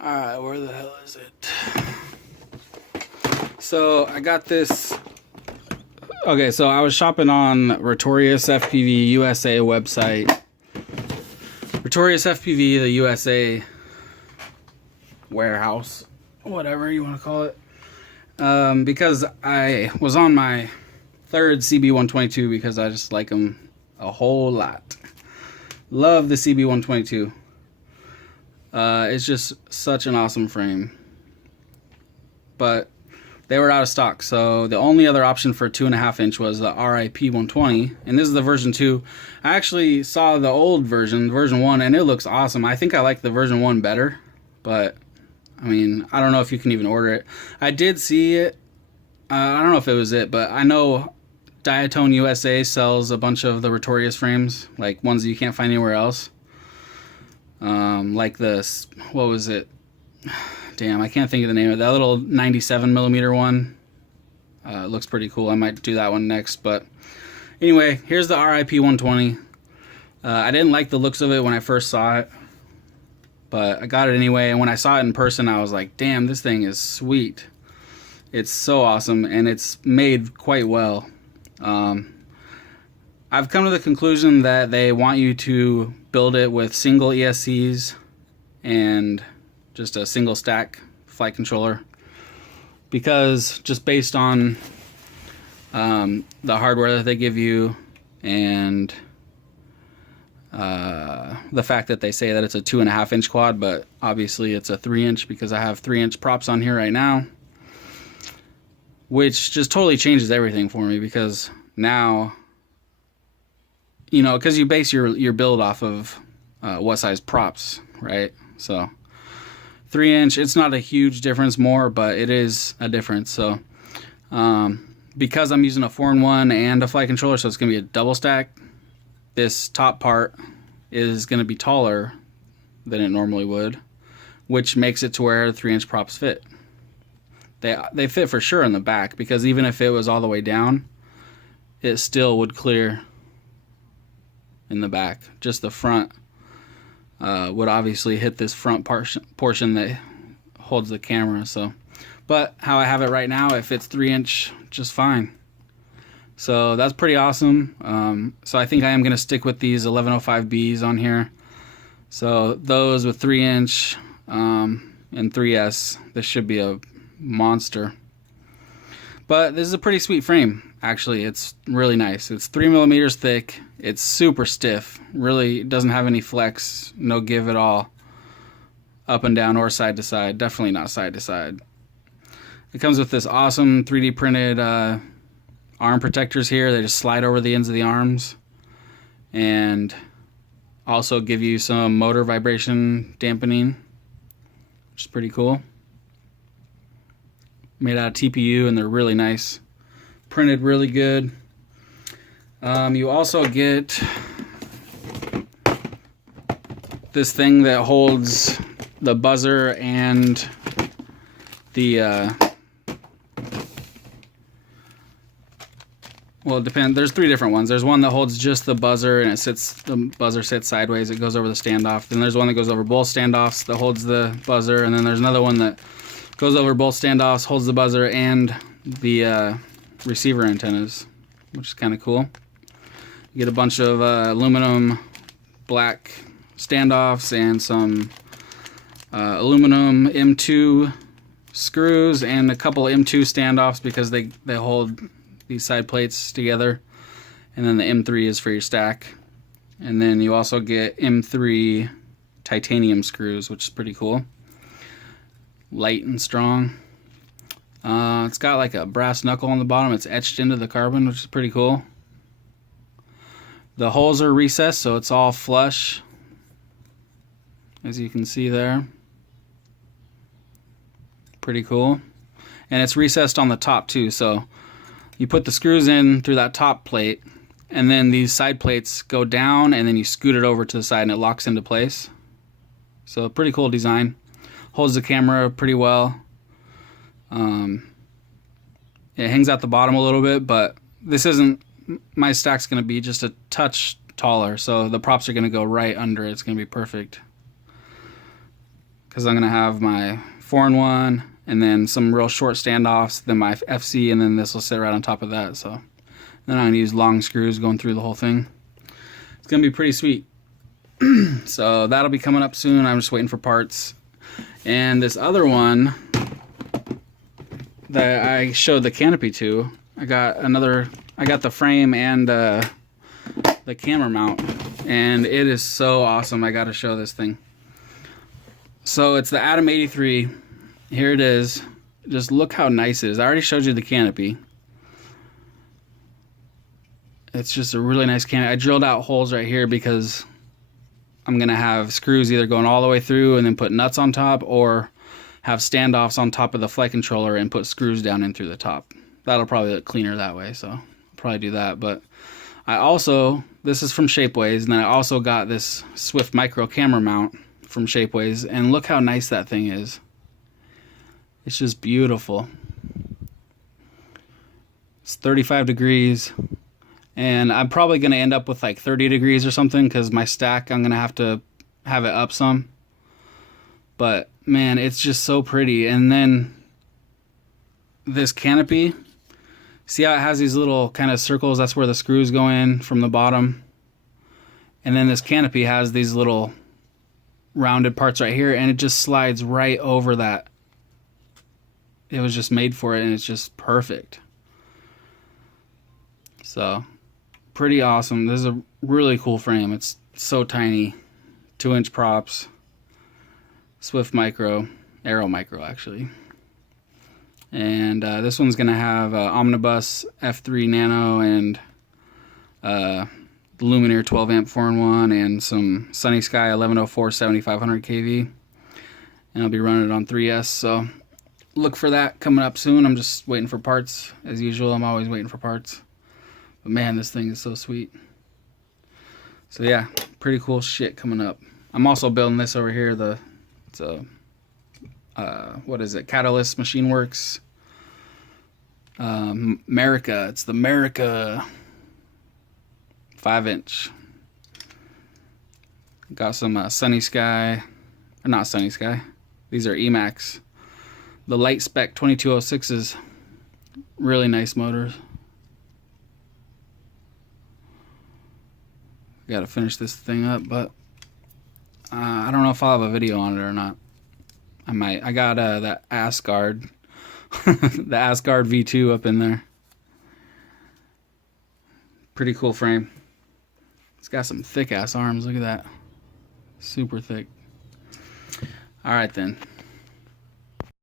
Alright, where the hell is it? So I got this. Okay, so I was shopping on Rip120 FPV USA website. Rip120 FPV, the USA warehouse, whatever you want to call it. Because I was on my third CB122 because I just like them a whole lot. Love the CB122. It's just such an awesome frame. But they were out of stock, so the only other option for 2.5 inch was the Rip120, and this is the version 2. I actually saw the old version, version 1, and it looks awesome. I think I like the version 1 better, but I mean, I don't know if you can even order it. I did see it. I don't know if it was it, but I know Diatone USA sells a bunch of the Rip120 frames, like ones that you can't find anywhere else. Like this, what was it? Damn, I can't think of the name of it. That little 97mm one. It looks pretty cool. I might do that one next. But anyway, here's the Rip120. I didn't like the looks of it when I first saw it, but I got it anyway. And when I saw it in person, I was like, damn, this thing is sweet. It's so awesome, and it's made quite well. I've come to the conclusion that they want you to build it with single ESCs and just a single stack flight controller, because just based on the hardware that they give you and the fact that they say that it's a 2.5 inch quad, but obviously it's a 3 inch because I have 3 inch props on here right now, which just totally changes everything for me, because now, you know, because you base your build off of what size props, right? So 3 inch, it's not a huge difference more, but it is a difference. So because I'm using a 4-in-1 and a flight controller, so it's going to be a double stack, this top part is going to be taller than it normally would, which makes it to where the 3 inch props fit. They fit for sure in the back, because even if it was all the way down, it still would clear in the back. Just the front would obviously hit this front portion that holds the camera. So, but how I have it right now, it fits 3 inch just fine. So that's pretty awesome. So I think I am going to stick with these 1105Bs on here. So those with 3 inch and 3S, this should be a monster. But this is a pretty sweet frame, actually. It's really nice. It's 3mm thick. It's super stiff. Really doesn't have any flex, no give at all, up and down or side to side. Definitely not side to side. It comes with this awesome 3D printed arm protectors here. They just slide over the ends of the arms, and also give you some motor vibration dampening, which is pretty cool. Made out of TPU, and they're really nice. Printed really good. You also get this thing that holds the buzzer and the well, it depends. There's 3 different ones. There's one that holds just the buzzer, and the buzzer sits sideways. It goes over the standoff. Then there's one that goes over both standoffs that holds the buzzer, and then there's another one that goes over both standoffs, holds the buzzer and the receiver antennas, which is kind of cool. You get a bunch of aluminum black standoffs and some aluminum M2 screws and a couple M2 standoffs, because they hold these side plates together. And then the M3 is for your stack. And then you also get M3 titanium screws, which is pretty cool. Light and strong. It's got like a brass knuckle on the bottom. It's etched into the carbon, which is pretty cool. The holes are recessed, so it's all flush, as you can see there. Pretty cool. And it's recessed on the top too, so you put the screws in through that top plate, and then these side plates go down, and then you scoot it over to the side and it locks into place. So pretty cool design. Holds the camera pretty well. It hangs out the bottom a little bit, but this isn't, my stack's going to be just a touch taller, so the props are going to go right under it. It's going to be perfect. because I'm gonna have my 4-in-1 and then some real short standoffs, then my FC, and then this will sit right on top of that. So then I'm gonna use long screws going through the whole thing. It's gonna be pretty sweet. So that'll be coming up soon. I'm just waiting for parts. And this other one that I showed the canopy to, I got the frame and the camera mount, and it is so awesome. I gotta show this thing. So it's the atom83. Here it is. Just look how nice it is. I already showed you the canopy. It's just a really nice canopy. I drilled out holes right here because I'm gonna have screws either going all the way through and then put nuts on top, or have standoffs on top of the flight controller and put screws down in through the top. That'll probably look cleaner that way, so I'll probably do that. But I also, this is from Shapeways, and then I also got this Swift Micro camera mount from Shapeways, and look how nice that thing is. It's just beautiful. It's 35 degrees, and I'm probably going to end up with like 30 degrees or something, because my stack, I'm going to have it up some. But man, it's just so pretty. And then this canopy, see how it has these little kind of circles? That's where the screws go in from the bottom. And then this canopy has these little rounded parts right here, and it just slides right over that. It was just made for it, and it's just perfect. So pretty awesome. This is a really cool frame. It's so tiny. 2-inch props. Swift Micro, Aero Micro actually. And this one's gonna have Omnibus F3 Nano and the Lumineer 12 amp 4-in-1 and some Sunny Sky 1104 7500 kV. And I'll be running it on 3S, so look for that coming up soon. I'm just waiting for parts as usual. I'm always waiting for parts. But man, this thing is so sweet. So yeah, pretty cool shit coming up. I'm also building this over here, it's a what is it? Catalyst Machine Works. America. It's the America 5-inch. Got some Sunny Sky, or not Sunny Sky. These are Emax. The light spec 2206s. Really nice motors. Got to finish this thing up, but I don't know if I'll have a video on it or not. I might. I got that Asgard, the Asgard V2 up in there. Pretty cool frame. It's got some thick ass arms. Look at that. Super thick. All right then.